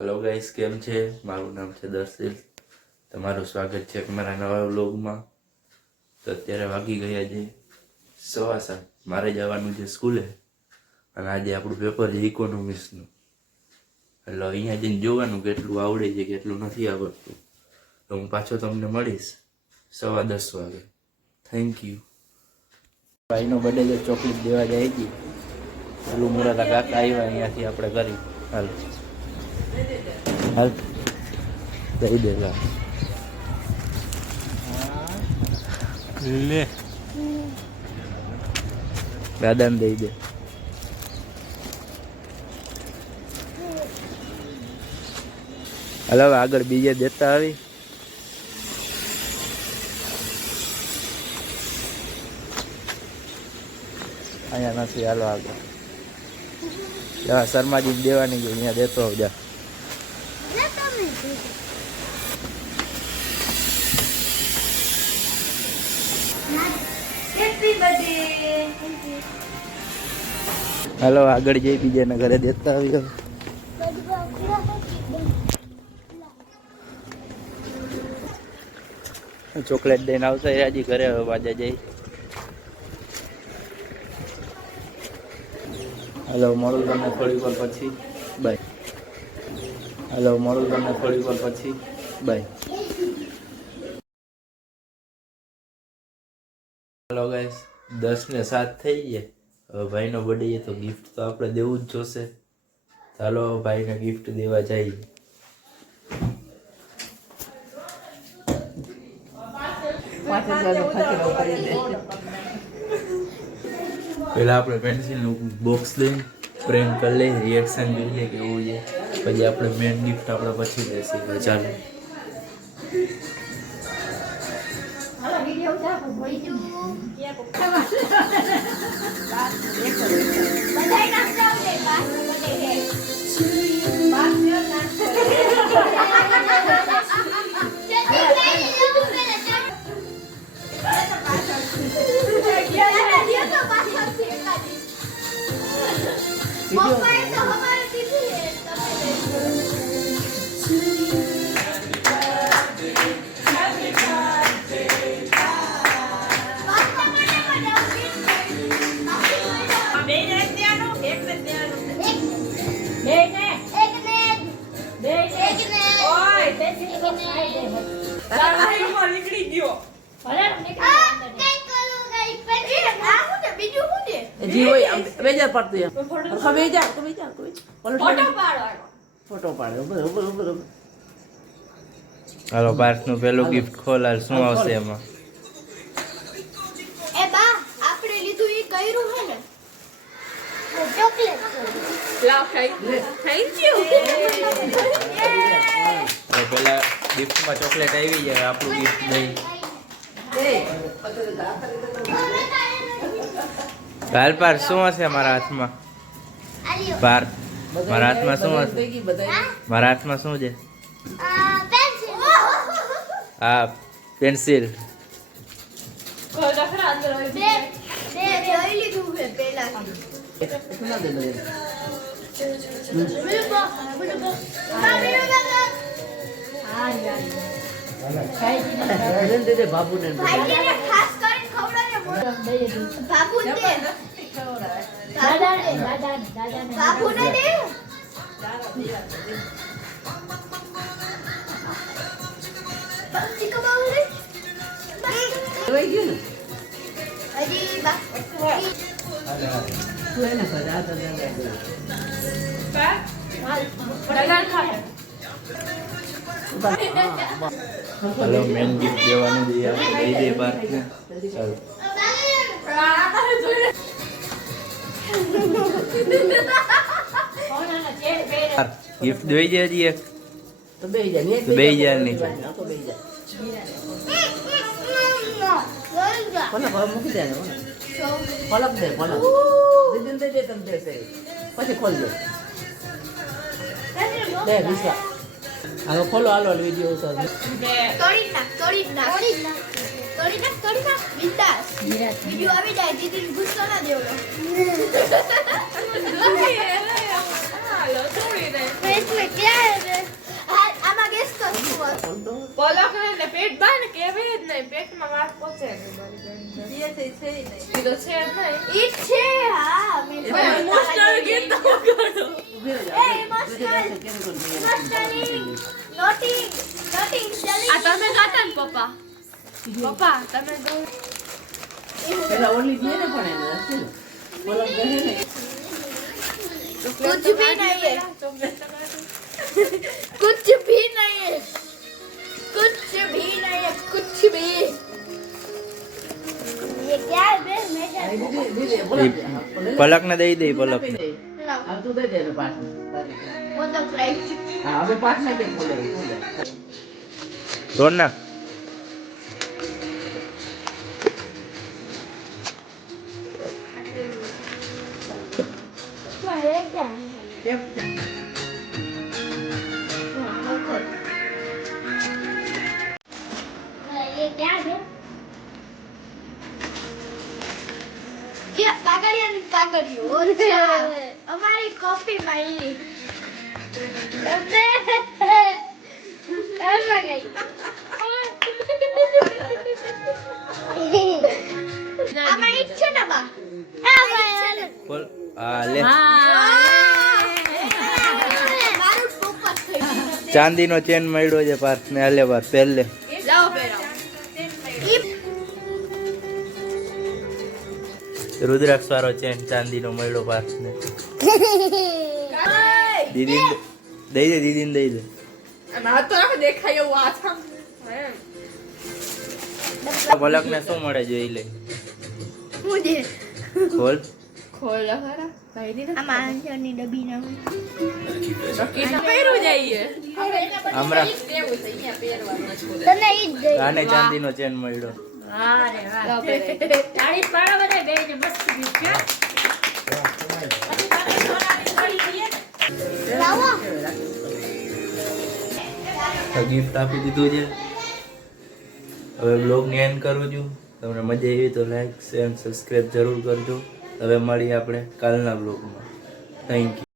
Hello guys, કેમ છે? મારું નામ છે દર્શિલ. તમારું સ્વાગત છે મારા નવા વ્લોગમાં. તો અત્યારે વાગી ગયા છે 7:15. મારે જવાનું છે સ્કૂલે અને આજે આપણું પેપર છે ઇકોનોમિક્સનું. એટલે અહીંયા જઈને જોવાનું કેટલું આવડે છે કેટલું નથી આવડતું. તો હું પાછો તમને મળીશ 10:15 વાગે. Thank you. ભાઈનો બર્થડે છે, ચોકલેટ દેવા જાય છે. પેલું મુરાદા કાકા આવ્યા અહીંયાથી આપણે કરી. હાલ હાલ દઈ દેલા લે દાદાને દઈ દે. હાલ હવે આગળ બીજે દેતા આવી. અહીંયા નથી, હાલો આગળ શર્માજી દેવાની ગઈ, અહીંયા દેતો જા. હાલો આગળ જઈ બીજાના ઘરે દેતા આવ્યો. ચોકલેટ દઈને આવતા હજી ઘરે. હવે બાજા જઈ. હાલો મળું તમને થોડી વાર પછી. બાય. હાલો મળું તમને થોડી વાર પછી. બાય. હાલો ગાઈસ, 10:07 થઈ ગયા. હવે ભાઈનો બર્થડે છે તો ગિફ્ટ તો આપણે દેવું જ જોશે. ચાલો ભાઈને ગિફ્ટ દેવા જઈએ. પેલા આપણે પેન્સિલનું બોક્સ લઈને પ્રેન્ક કરી લઈએ, રિએક્શન જોઈએ કેવું છે. પછી આપણે મેન ગિફ્ટ આપણે પછી લેશું. ચાલો હાલો પાર્થનું પેલું ગિફ્ટ ખોલાલ. શું આવશે એમાં? એ બા આપણે લીધું ઈ કર્યું હે ને ચોકલેટ. લાવ થેન્ક યુ. પેલા ગિફ્ટમાં ચોકલેટ આવી જાય, આપણું ગિફ્ટ નહીં. હાલ પાર્થ, શું હશે મારા હાથમાં? પાર્થ, મારા હાથમાં શું હશે? મારા હાથમાં શું છે? હા, પેન્સિલ. હેલો, મેન ગિફ્ટ દેવાનું છે, આપણે દઈ દે પાર્થને. ચાલો ગિફ્ટ દઈ દે. હજી એક તો બે હજાર ની છે. મૂકી દે પલક દે, પલક દે તમે પછી ખોલજો. દે વિશ્વા. હાલો ખોલો, હાલો વિડીયો ઉતારો. બિંદાસ વિડિયો આવી જાય. દીદી ગુસ્સો ના દેવડો. હાલો થોડી દે. इसमें क्या है? પેટ બાંધ કેવે જ નહીં પેટમાં વાત પહોંચે નહીં મારી બેન ઈ તો છે જ નહીં ઈ છે હા મેં ઇમોશનલ ગીત તો કરો એ ઇમોશનલ નોટિંગ ચલી આ તમે ગાતા ને પપ્પા પપ્પા તમે ગાઓ પેલા ઓલી ગઈ ને પણ એને હશે ને બોલો ગહે ને कुछ भी नहीं है कुछ भी नहीं है कुछ भी नहीं है कुछ भी ये क्या है बे मैं क्या આ દીદી દીદી બોલો પલકને દઈ દે પલકને આ તું દે દે પાસ वो तो फ्राइड હા હવે પાસ ના દે બોલે તોડ નાખ है क्या કેમ ये क्या है क्या कागड़िया अच्छा हमारी कॉफी भाई ऐसा गई આમાં ઈટ છે ને બા આ ભાઈ બોલ આ લે મારું ફોકસ થઈ ગયું ચાંદીનો ચેન મળ્યો છે પાર્થ ને હાલે વાર પહેલે લાવો પહેરાવો રુદ્રાક્ષ વાળો ચેન ચાંદીનો મળ્યો પાર્થ ને દીદી દઈ દે દીદીને દઈ દે આ તો આખો દેખાય એવું આ થામ પલકને શું મળે જોઈ લે મુજે ખોલ ખોલ ખરા ભાઈ દીધા આમાં અંજરની ડબ્બી ના રોકી તો પહેરવું જઈએ આમરા કેવું છે અહીંયા પહેરવાનું તને ઈ જ દે આને ચાંદીનો ચેન મળ્યો લાવો પહેરાવો. તાળી પાડો બધા બેને મસ્ત ગીત છે લાવો ગિફ્ટ આપી દીધું છે હવે બ્લોગની એન્ડ કરું છું તમને મજા આવી તો લાઈક શેર સબસ્ક્રાઈબ જરૂર કરજો હવે મળીએ આપણે કાલના બ્લોગમાં થેન્ક યુ